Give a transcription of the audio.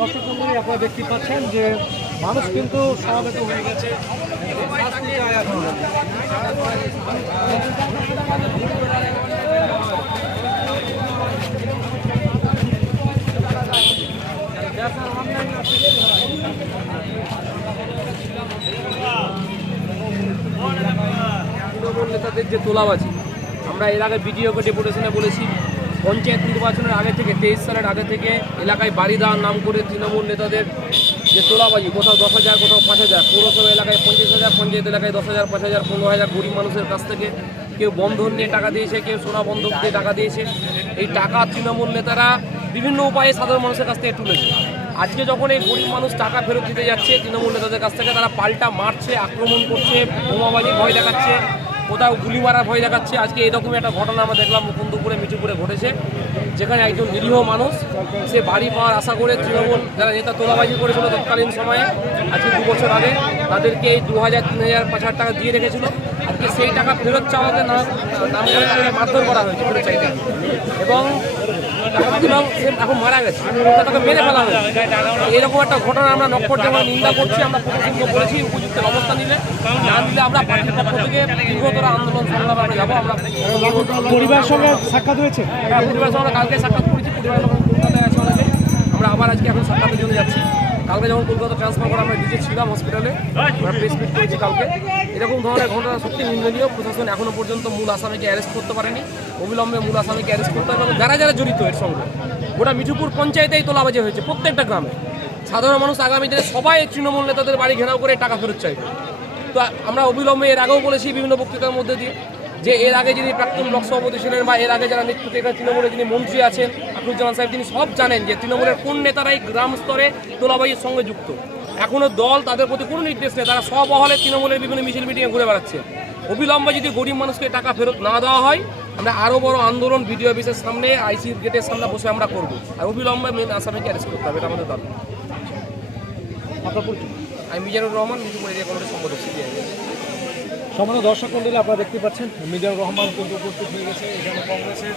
দর্শক মণ্ডলী আপনারা দেখতে পাচ্ছেন যে মানুষ কিন্তু সমবেত হয়ে গেছে। তৃণমূল নেতাদের যে তোলাবাজি, আমরা এর আগে ভিডিওকে ডেপুটেশনে বলেছি, পঞ্চায়েত নির্বাচনের আগে থেকে 23 সালের আগে থেকে এলাকায় বাড়ি দেওয়ার নাম করে তৃণমূল নেতাদের যে তোলাবাজি, কোথাও 10,000 কোথাও 5,000, পৌরসভা এলাকায় 50,000, পঞ্চায়েত এলাকায় 10,000, 5,000, 15,000 গরিব মানুষের কাছ থেকে কেউ বন্ধন নিয়ে টাকা দিয়েছে, কেউ সোনা বন্ধক দিয়ে টাকা দিয়েছে। এই টাকা তৃণমূল নেতারা বিভিন্ন উপায়ে সাধারণ মানুষের কাছ থেকে তুলেছে। আজকে যখন এই গরিব মানুষ টাকা ফেরত দিতে যাচ্ছে তৃণমূল নেতাদের কাছ থেকে, তারা পাল্টা মারছে, আক্রমণ করছে, বোমাবাজি ভয় দেখাচ্ছে, কোথাও গুলি মারার ভয় দেখাচ্ছে। আজকে এরকমই একটা ঘটনা আমরা দেখলাম মুকুন্দপুরে, মিঠুপুরে ঘটেছে, যেখানে একজন নিরীহ মানুষ সে বাড়ি পাওয়ার আশা করে তৃণমূল যারা নেতা তোলাবাজি করেছিল তৎকালীন সময়ে, আজকে 2 বছর আগে তাদেরকে এই 2,000, 3,000, 5,000 টাকা দিয়ে রেখেছিল। আজকে সেই টাকা ফেরত চাওয়াতে নাম করে তাকে মারধর করা হয়েছে ফেরত চাইতে, এবং সে এখন মারা গেছে, তাকে মেরে ফেলা হয়েছে। এরকম একটা ঘটনা আমরা নক্ষত্রভাবে নিন্দা করছি। আমরা প্রশাসনকে বলেছি উপযুক্ত ব্যবস্থা নিলে, না দিলে আমরা পার্টির পক্ষ থেকে দীর্ঘতর আন্দোলন সংগ্রামে আমরা যাবো। আমরা পরিবারের সঙ্গে সাক্ষাৎ হয়েছে, পরিবারের সঙ্গে কালকে সাক্ষাৎ করেছি। পরিবারের লোক কলকাতায় আছে অনেকে, আমরা আবার আজকে এখন সাক্ষাতের জন্য যাচ্ছি। কালকে যখন কলকাতা ট্রান্সফার করে আমরা নিজে ছিলাম হসপিটালে, আমরা প্রেস মিট করেছি কালকে। এরকম ধরনের ঘটনা সত্যি নিন্দনীয়। প্রশাসন এখনও পর্যন্ত মূল আসামিকে অ্যারেস্ট করতে পারেনি। অবিলম্বে মূল আসামিকে অ্যারেস্ট করতে হবে, এবং যারা যারা জড়িত এর সঙ্গে। গোটা মিঠুপুর পঞ্চায়েতেই তোলাবাজি হয়েছে, প্রত্যেকটা গ্রামে। সাধারণ মানুষ আগামী দিনে সবাই তৃণমূল নেতাদের বাড়ি ঘেরাও করে টাকা ফেরত চাইবে। তো আমরা অবিলম্বে, এর আগেও বলেছি বিভিন্ন বক্তৃতার মধ্যে দিয়ে, যে এর আগে যিনি প্রাক্তন ব্লক সভাপতি ছিলেন বা এর আগে যারা নেতৃত্বে এখানে তৃণমূলের যিনি মন্ত্রী আছেন আখরুজ্জামান সাহেব, তিনি সব জানেন যে তৃণমূলের কোন নেতারাই গ্রাম স্তরে তোলাবাজির সঙ্গে যুক্ত। এখনও দল তাদের প্রতি কোনো নির্দেশ নেই, তারা স্ববহলে তৃণমূলের বিভিন্ন মিছিল মিটিংয়ে ঘুরে বেড়াচ্ছে। অবিলম্বে যদি গরিব মানুষকে টাকা ফেরত না দেওয়া হয়, আমরা আরও বড় আন্দোলন বিডিও অফিসের সামনে, আইসির গেটের সামনে বসে আমরা করবো। আর অবিলম্বে মেন আসামিকে অ্যারেস্ট করতে হবে, এটা আমাদের দাবি। আমি মিজানুর রহমান, মিঠুপুর এরিয়া কমিটির সম্পাদক। সম্মানিত দর্শক মণ্ডলী আপনারা দেখতে পাচ্ছেন মিজানুর রহমান কিন্তু উপস্থিত হয়ে গেছে এখানে কংগ্রেসের